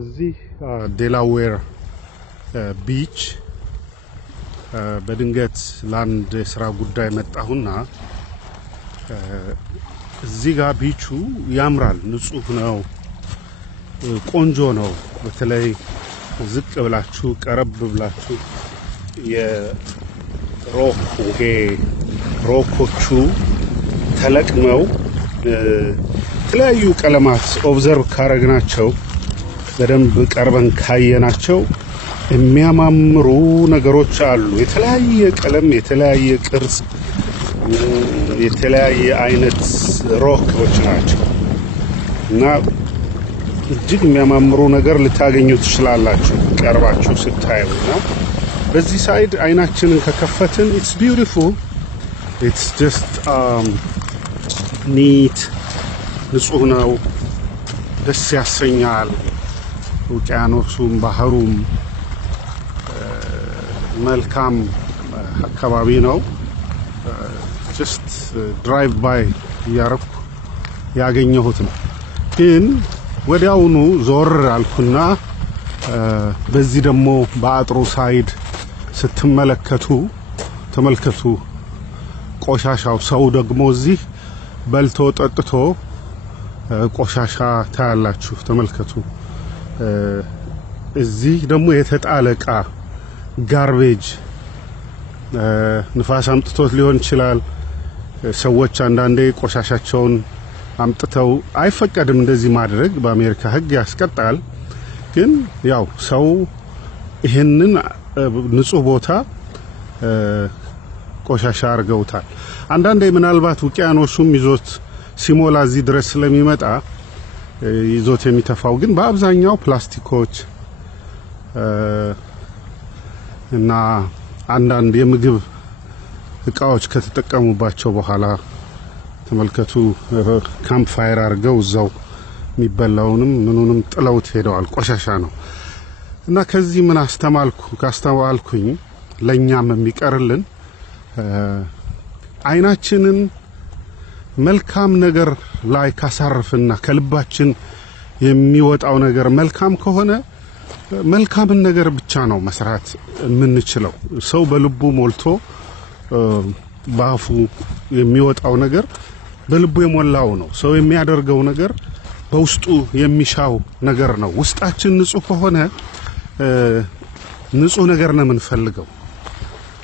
እዚህ ዴላዌር ቢች በድንገት ላንድ ስራ ጉዳይ መጣሁና እዚህ ጋር ቢቹ ያምራል፣ ንጹህ ነው፣ ቆንጆ ነው። በተለይ ዝቅ ብላችሁ ቀረብ ብላችሁ ሮኮቹ ተለቅመው የተለያዩ ቀለማት ኦብዘርቭ ካረግናቸው በደንብ ቀርበን ካየናቸው የሚያማምሩ ነገሮች አሉ። የተለያየ ቀለም፣ የተለያየ ቅርጽ፣ የተለያየ አይነት ሮኮች ናቸው እና እጅግ የሚያማምሩ ነገር ልታገኙ ትችላላችሁ ቀርባችሁ ስታዩና በዚህ ሳይድ አይናችንን ከከፈትን it's beautiful, it's just neat, ንጹህ ነው፣ ደስ ያሰኛል። ውቅያኖሱም ባህሩም መልካም አካባቢ ነው። just drive by ያረኩ ያገኘሁት ነው። ግን ወዲያውኑ ዞር አልኩና በዚህ ደግሞ በአጥሩ ሳይድ ተመልከቱ ቆሻሻው ሰው ደግሞ እዚህ በልቶ ጠጥቶ ቆሻሻ ታያላችሁ። ተመልከቱ። እዚህ ደግሞ የተጣለቃ ጋርቤጅ ንፋስ አምጥቶት ሊሆን ይችላል። ሰዎች አንዳንዴ ቆሻሻቸውን አምጥተው አይፈቀድም እንደዚህ ማድረግ፣ በአሜሪካ ሕግ ያስቀጣል። ግን ያው ሰው ይሄንን ንጹህ ቦታ ቆሻሻ አርገውታል። አንዳንዴ ምናልባት ውቅያኖሱም ይዞት ሲሞላ እዚህ ድረስ ስለሚመጣ ይዞት የሚተፋው ግን በአብዛኛው ፕላስቲኮች እና አንዳንድ የምግብ እቃዎች ከተጠቀሙባቸው በኋላ ተመልከቱ፣ ካምፕ ፋየር አርገው እዛው የሚበላውንም ምኑንም ጥለውት ሄደዋል። ቆሻሻ ነው እና ከዚህ ምን ካስተዋልኩኝ ለኛም የሚቀርልን አይናችንን መልካም ነገር ላይ ካሳርፍና ከልባችን የሚወጣው ነገር መልካም ከሆነ መልካምን ነገር ብቻ ነው መስራት የምንችለው። ሰው በልቡ ሞልቶ ባፉ የሚወጣው ነገር በልቡ የሞላው ነው። ሰው የሚያደርገው ነገር በውስጡ የሚሻው ነገር ነው። ውስጣችን ንጹህ ከሆነ ንጹህ ነገር ነው የምንፈልገው።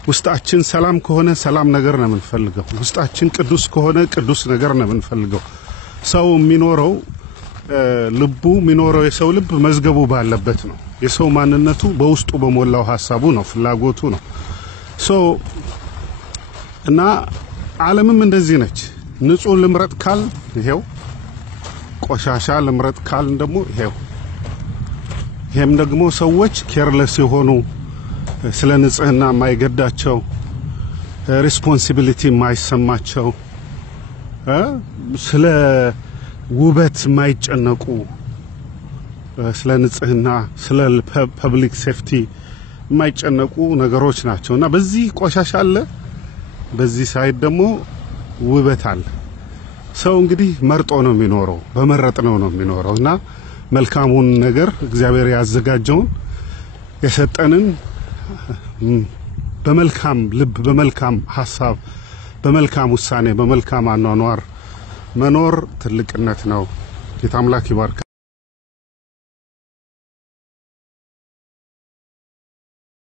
ውስጣችን ሰላም ከሆነ ሰላም ነገር ነው የምንፈልገው። ውስጣችን ቅዱስ ከሆነ ቅዱስ ነገር ነው የምንፈልገው። ሰው የሚኖረው ልቡ የሚኖረው የሰው ልብ መዝገቡ ባለበት ነው። የሰው ማንነቱ በውስጡ በሞላው ሐሳቡ ነው፣ ፍላጎቱ ነው። እና ዓለምም እንደዚህ ነች። ንጹህ ልምረጥ ካል ይሄው፣ ቆሻሻ ልምረጥ ካል ደግሞ ይሄው። ይሄም ደግሞ ሰዎች ኬርለስ የሆኑ ስለ ንጽህና የማይገዳቸው ሪስፖንሲቢሊቲ የማይሰማቸው ስለ ውበት የማይጨነቁ ስለ ንጽህና ስለ ፐብሊክ ሴፍቲ የማይጨነቁ ነገሮች ናቸውና በዚህ ቆሻሻ አለ፣ በዚህ ሳይድ ደግሞ ውበት አለ። ሰው እንግዲህ መርጦ ነው የሚኖረው፣ በመረጥነው ነው የሚኖረውና መልካሙን ነገር እግዚአብሔር ያዘጋጀውን የሰጠንን በመልካም ልብ፣ በመልካም ሐሳብ፣ በመልካም ውሳኔ፣ በመልካም አኗኗር መኖር ትልቅነት ነው። ጌታ አምላክ ይባርክ።